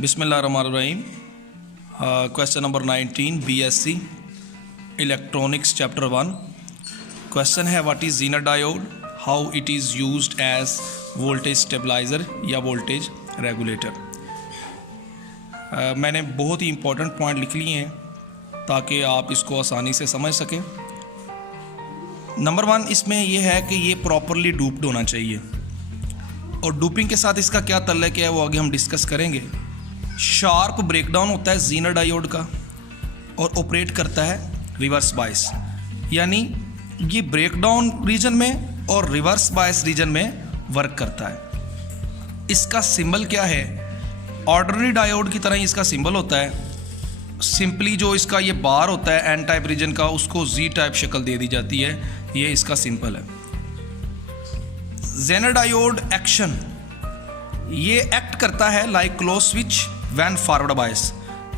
बिस्मिल्लाहिर्रहमानिर्रहीम। Question number 19 BSc electronics chapter 1। Question है what is zener diode, how it is used as voltage stabiliser या voltage regulator. मैंने बहुत ही important point लिख लिए हैं ताकि आप इसको आसानी से समझ सकें। नंबर 1 इसमें यह है कि ये प्रॉपरली डूप्ड होना चाहिए और डूपिंग के साथ इसका क्या ताल्लुक है वो आगे हम डिस्कस करेंगे। शार्प ब्रेकडाउन होता है ज़ीनर डायोड का और ऑपरेट करता है रिवर्स बायस, यानी ये ब्रेकडाउन रीजन में और रिवर्स बायस रीजन में वर्क करता है। इसका सिंबल क्या है? ऑर्डिनरी डायोड की तरह ही इसका सिंबल होता है। सिंपली जो इसका ये बार होता है एन टाइप रीजन का, उसको जी टाइप शक्ल दे दी जाती है। ये इसका सिंपल है। ज़ीनर डायोड एक्शन, ये एक्ट करता है like close switch when forward bias.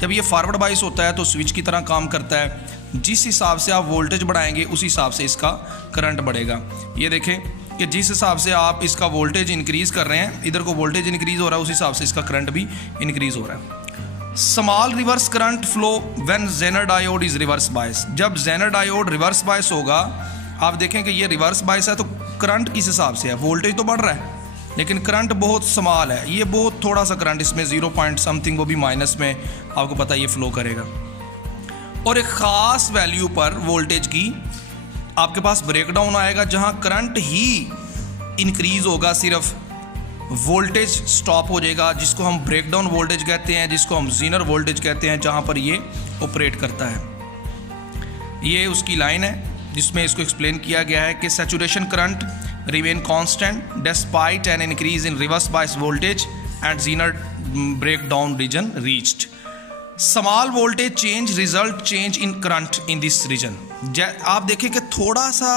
जब ये फॉरवर्ड बायस होता है तो स्विच की तरह काम करता है। जिस हिसाब से आप वोल्टेज बढ़ाएंगे उस हिसाब से इसका करंट बढ़ेगा। ये देखें कि जिस हिसाब से आप इसका वोल्टेज इंक्रीज़ कर रहे हैं, इधर को वोल्टेज इंक्रीज़ हो रहा है, उस हिसाब से इसका करंट भी इंक्रीज़ हो रहा है। Small reverse current flow when zener diode is reverse bias. जब ज़ीनर डायोड रिवर्स बायस होगा, आप देखें कि ये रिवर्स बायस है तो करंट किस हिसाब से है? वोल्टेज तो बढ़ रहा है लेकिन करंट बहुत स्मॉल है। ये बहुत थोड़ा सा करंट, इसमें 0 पॉइंट समथिंग, वो भी माइनस में, आपको पता है ये फ्लो करेगा। और एक ख़ास वैल्यू पर वोल्टेज की आपके पास ब्रेकडाउन आएगा जहां करंट ही इंक्रीज होगा, सिर्फ वोल्टेज स्टॉप हो जाएगा, जिसको हम ब्रेकडाउन वोल्टेज कहते हैं, जिसको हम ज़ीनर वोल्टेज कहते हैं, जहां पर ये ऑपरेट करता है। ये उसकी लाइन है जिसमें इसको एक्सप्लेन किया गया है कि saturation current remain constant despite an increase in reverse bias voltage and Zener breakdown region reached. Small voltage change result change in current in this region. आप देखें कि थोड़ा सा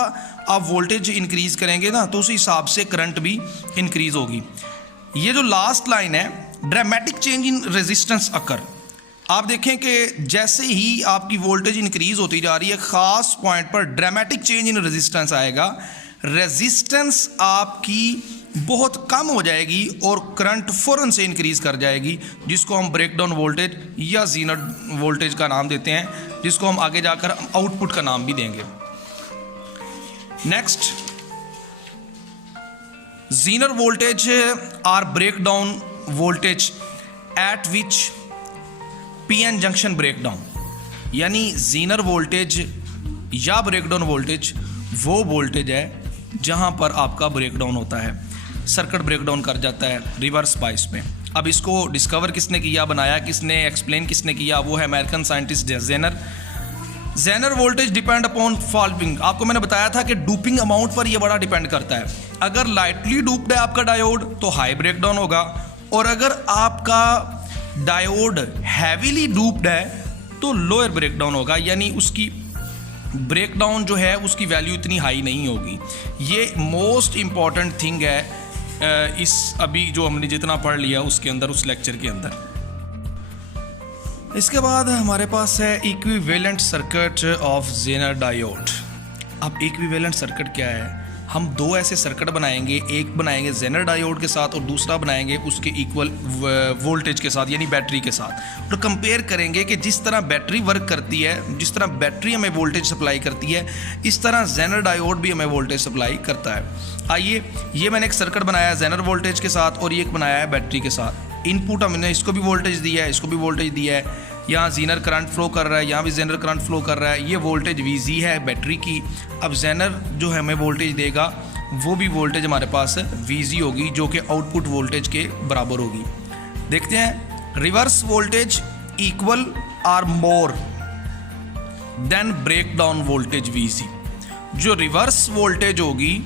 आप वोल्टेज इंक्रीज करेंगे ना तो उस हिसाब से करंट भी इंक्रीज होगी। ये जो लास्ट लाइन है, ड्रामेटिक चेंज इन रेजिस्टेंस अकर। आप देखें कि जैसे ही आपकी वोल्टेज इंक्रीज होती जा रही है, ख़ास पॉइंट पर ड्रामेटिक चेंज इन रेजिस्टेंस आएगा। रेजिस्टेंस आपकी बहुत कम हो जाएगी और करंट फ़ौरन से इंक्रीज कर जाएगी, जिसको हम ब्रेकडाउन वोल्टेज या ज़ीनर वोल्टेज का नाम देते हैं, जिसको हम आगे जाकर आउटपुट का नाम भी देंगे। Next, zener voltage or breakdown voltage at which PN junction breakdown, यानी ज़ीनर वोल्टेज या ब्रेकडाउन वोल्टेज वो वोल्टेज है जहां पर आपका ब्रेकडाउन होता है, सर्किट ब्रेकडाउन कर जाता है रिवर्स बायस में। अब इसको डिस्कवर किसने किया, बनाया किसने, एक्सप्लेन किसने किया? वो है American scientist Zener. Zener voltage depend upon following. आपको मैंने बताया था कि डूपिंग अमाउंट पर ये बड़ा डिपेंड करता है। अगर लाइटली डूप्ड है आपका डायोड तो हाई ब्रेकडाउन होगा, और अगर आपका डायोड हैवीली डूप्ड है तो लोअर ब्रेकडाउन होगा, यानी उसकी ब्रेकडाउन जो है उसकी वैल्यू इतनी हाई नहीं होगी। ये मोस्ट इम्पॉर्टेंट थिंग है इस अभी जो हमने जितना पढ़ लिया उसके अंदर, उस लेक्चर के अंदर। इसके बाद हमारे पास है इक्विवेलेंट सर्किट ऑफ ज़ीनर डायोड। अब इक्विवेलेंट सर्किट क्या है? हम दो ऐसे सर्किट बनाएंगे, एक बनाएंगे ज़ीनर डायोड के साथ और दूसरा बनाएंगे उसके इक्वल वोल्टेज के साथ, यानी बैटरी के साथ, और कंपेयर करेंगे कि जिस तरह बैटरी वर्क करती है, जिस तरह बैटरी हमें वोल्टेज सप्लाई करती है, इस तरह ज़ीनर डायोड भी हमें वोल्टेज सप्लाई करता है। आइए, ये मैंने एक सर्किट बनाया है ज़ीनर वोल्टेज के साथ और ये एक बनाया है बैटरी के साथ। इनपुट हमने इसको भी वोल्टेज दिया है, इसको भी वोल्टेज दिया है। यहाँ ज़ीनर करंट फ्लो कर रहा है, यहाँ भी ज़ीनर करंट फ्लो कर रहा है। ये वोल्टेज VG है बैटरी की। अब ज़ीनर जो हमें वोल्टेज देगा वो भी वोल्टेज हमारे पास VG होगी, जो कि आउटपुट वोल्टेज के बराबर होगी। देखते हैं, reverse voltage equal or more than breakdown voltage VG। जो रिवर्स वोल्टेज होगी,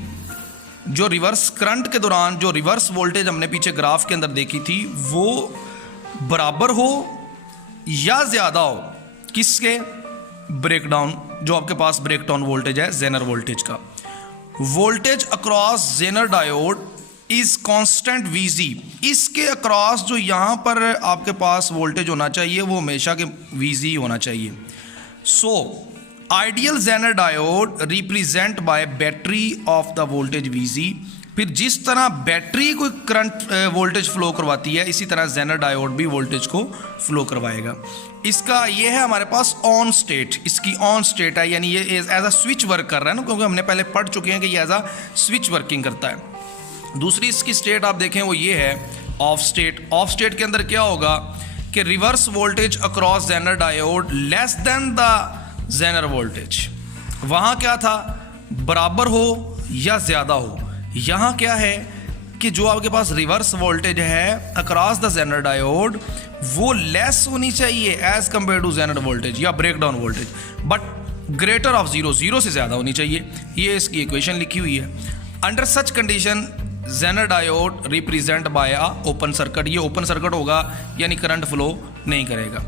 जो रिवर्स करंट के दौरान जो रिवर्स वोल्टेज हमने पीछे ग्राफ के अंदर देखी थी, वो बराबर हो या ज़्यादा हो किसके? ब्रेकडाउन, जो आपके पास ब्रेकडाउन वोल्टेज है ज़ीनर वोल्टेज का। Voltage across zener diode is constant VG। इसके अक्रॉस जो यहाँ पर आपके पास वोल्टेज होना चाहिए वो हमेशा के VG होना चाहिए। So ideal zener diode represent by battery of the voltage VG फिर जिस तरह बैटरी कोई करंट वोल्टेज फ्लो करवाती है, इसी तरह जेनर डायोड भी वोल्टेज को फ्लो करवाएगा। इसका ये है हमारे पास ऑन स्टेट, इसकी ऑन स्टेट है, यानी ये एज अ स्विच वर्क कर रहा है ना, क्योंकि हमने पहले पढ़ चुके हैं कि ये एज अ स्विच वर्किंग करता है। दूसरी इसकी स्टेट आप देखें वो ये है ऑफ स्टेट। ऑफ स्टेट के अंदर क्या होगा कि reverse voltage across Zener diode less than the Zener voltage. वहाँ क्या था, बराबर हो या ज़्यादा हो। यहाँ क्या है कि जो आपके पास रिवर्स वोल्टेज है अक्रॉस द जेनर डायोड वो लेस होनी चाहिए as compare to zener voltage या breakdown voltage, but greater of zero, zero से ज़्यादा होनी चाहिए। ये इसकी इक्वेशन लिखी हुई है। Under such condition Zener diode represent by a open circuit. ये ओपन सर्किट होगा यानी करंट फ्लो नहीं करेगा।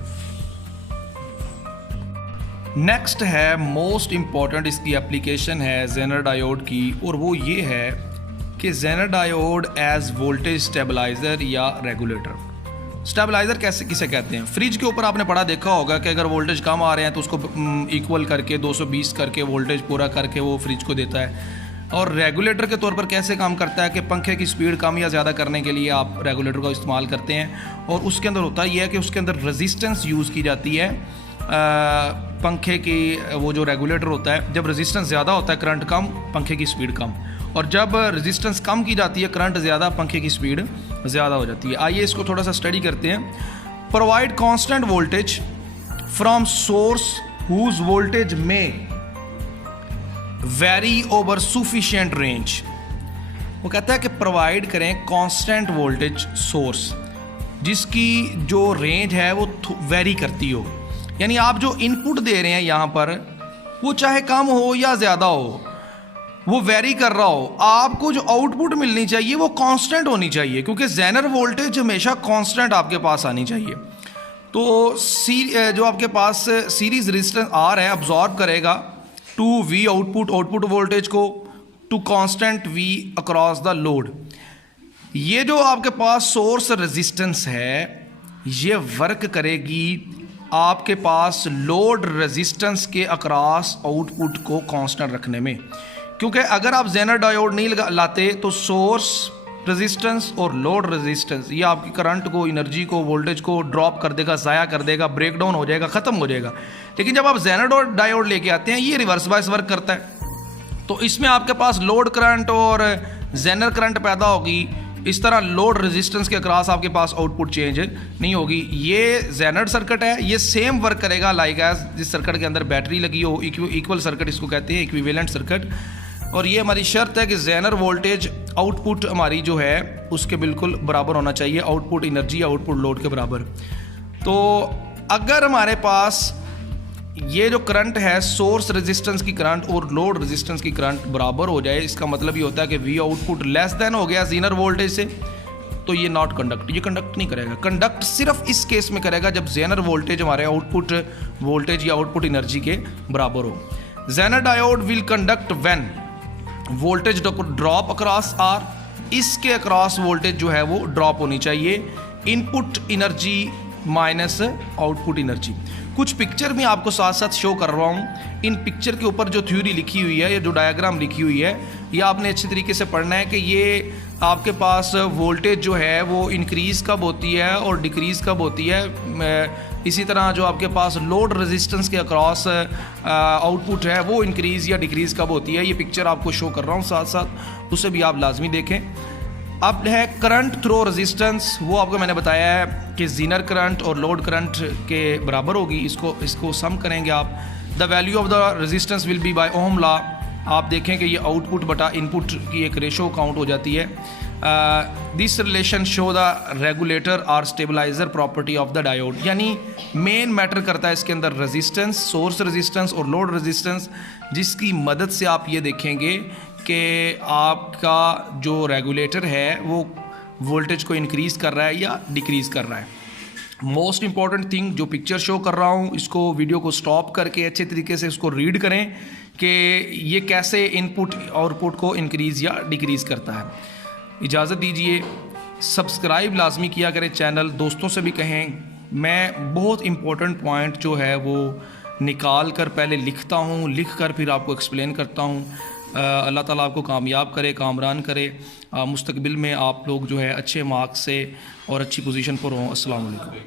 नेक्स्ट है मोस्ट इंपॉर्टेंट इसकी एप्लीकेशन है जेनर डायोड की, और वो ये है कि Zener diode as voltage stabiliser या रेगुलेटर। स्टेबलाइजर कैसे किसे कहते हैं? फ्रिज के ऊपर आपने पढ़ा देखा होगा कि अगर वोल्टेज कम आ रहे हैं तो उसको इक्वल करके 220 करके वोल्टेज पूरा करके वो फ्रिज को देता है। और रेगुलेटर के तौर पर कैसे काम करता है कि पंखे की स्पीड कम या ज़्यादा करने के लिए आप रेगुलेटर का इस्तेमाल करते हैं, और उसके अंदर होता यह है कि उसके अंदर रेजिस्टेंस यूज़ की जाती है। पंखे की वो जो रेगुलेटर होता है, जब रेजिस्टेंस ज़्यादा होता है करंट कम, पंखे की स्पीड कम, और जब रेजिस्टेंस कम की जाती है करंट ज़्यादा, पंखे की स्पीड ज़्यादा हो जाती है। आइए इसको थोड़ा सा स्टडी करते हैं। Provide constant voltage from source whose voltage may vary over sufficient range. वो कहता है कि प्रोवाइड करें कांस्टेंट वोल्टेज सोर्स जिसकी जो रेंज है वो वेरी करती हो, यानी आप जो इनपुट दे रहे हैं यहाँ पर वो चाहे कम हो या ज़्यादा हो, वो वेरी कर रहा हो, आपको जो आउटपुट मिलनी चाहिए वो कांस्टेंट होनी चाहिए, क्योंकि जेनर वोल्टेज हमेशा कांस्टेंट आपके पास आनी चाहिए। तो जो आपके पास सीरीज रेजिस्टेंस आर है अब्जॉर्ब करेगा टू वी आउटपुट वोल्टेज को to constant V across the load. ये जो आपके पास सोर्स रेजिस्टेंस है ये वर्क करेगी आपके पास लोड रेजिस्टेंस के अक्रॉस आउटपुट को कांस्टेंट रखने में, क्योंकि अगर आप जेनर डायोड नहीं लाते तो सोर्स रेजिस्टेंस और लोड रेजिस्टेंस ये आपकी करंट को, एनर्जी को, वोल्टेज को ड्रॉप कर देगा, ज़ाया कर देगा, ब्रेकडाउन हो जाएगा, ख़त्म हो जाएगा। लेकिन जब आप जेनर डायोड लेके आते हैं ये रिवर्स बायस वर्क करता है, तो इसमें आपके पास लोड करंट और जेनर करंट पैदा होगी। इस तरह लोड रेजिस्टेंस के अक्रॉस आपके पास आउटपुट चेंज नहीं होगी। ये जेनर सर्किट है, ये सेम वर्क करेगा लाइक एज जिस सर्किट के अंदर बैटरी लगी हो, इक्वल सर्किट इसको कहते हैं, इक्विवेलेंट सर्किट। और ये हमारी शर्त है कि जेनर वोल्टेज आउटपुट हमारी जो है उसके बिल्कुल बराबर होना चाहिए, आउटपुट एनर्जी आउटपुट लोड के बराबर। तो अगर हमारे पास ये जो करंट है सोर्स रेजिस्टेंस की करंट और लोड रेजिस्टेंस की करंट बराबर हो जाए, इसका मतलब ये होता है कि वी आउटपुट लेस देन हो गया जेनर वोल्टेज से, तो ये नॉट कंडक्ट, ये कंडक्ट नहीं करेगा। कंडक्ट सिर्फ इस केस में करेगा जब जेनर वोल्टेज हमारे आउटपुट वोल्टेज या आउटपुट एनर्जी के बराबर हो। Zener diode will conduct when voltage drop across R, इसके अक्रॉस वोल्टेज जो है वो ड्रॉप होनी चाहिए, input energy minus output energy. कुछ पिक्चर में आपको साथ साथ शो कर रहा हूँ। इन पिक्चर के ऊपर जो थ्योरी लिखी हुई है या जो डायग्राम लिखी हुई है ये आपने अच्छे तरीके से पढ़ना है कि ये आपके पास वोल्टेज जो है वो इंक्रीज़ कब होती है और डिक्रीज़ कब होती है। इसी तरह जो आपके पास लोड रेजिस्टेंस के अक्रॉस आउटपुट है वो इंक्रीज़ या डिक्रीज़ कब होती है। ये पिक्चर आपको शो कर रहा हूँ साथ साथ, उसे भी आप लाजमी देखें। अब है करंट थ्रो रेजिस्टेंस, वो आपको मैंने बताया है कि जेनर करंट और लोड करंट के बराबर होगी। इसको सम करेंगे आप। The value of the resistance will be by Ohm law. आप देखें कि ये आउटपुट बटा इनपुट की एक रेशो काउंट हो जाती है। This relation show the regulator और stabiliser property of the diode, यानी मेन मैटर करता है इसके अंदर रेजिस्टेंस, सोर्स रेजिस्टेंस और लोड रेजिस्टेंस, जिसकी मदद से आप ये देखेंगे कि आपका जो रेगुलेटर है वो वोल्टेज को इंक्रीज़ कर रहा है या डिक्रीज़ कर रहा है। मोस्ट इंपॉर्टेंट थिंग जो पिक्चर शो कर रहा हूँ, इसको वीडियो को स्टॉप करके अच्छे तरीके से इसको रीड करें कि ये कैसे इनपुट आउटपुट को इंक्रीज़ या डिक्रीज़ करता है। इजाज़त दीजिए, सब्सक्राइब लाजमी किया करें चैनल, दोस्तों से भी कहें। मैं बहुत इंपॉर्टेंट पॉइंट जो है वो निकाल कर पहले लिखता हूँ, लिख कर फिर आपको एक्सप्लेन करता हूँ। अल्लाह ताला आपको कामयाब करे, कामरान करे, मुस्तकबिल में आप लोग जो है अच्छे मार्क्स से और अच्छी पोजीशन पर हों। अस्सलाम वालेकुम।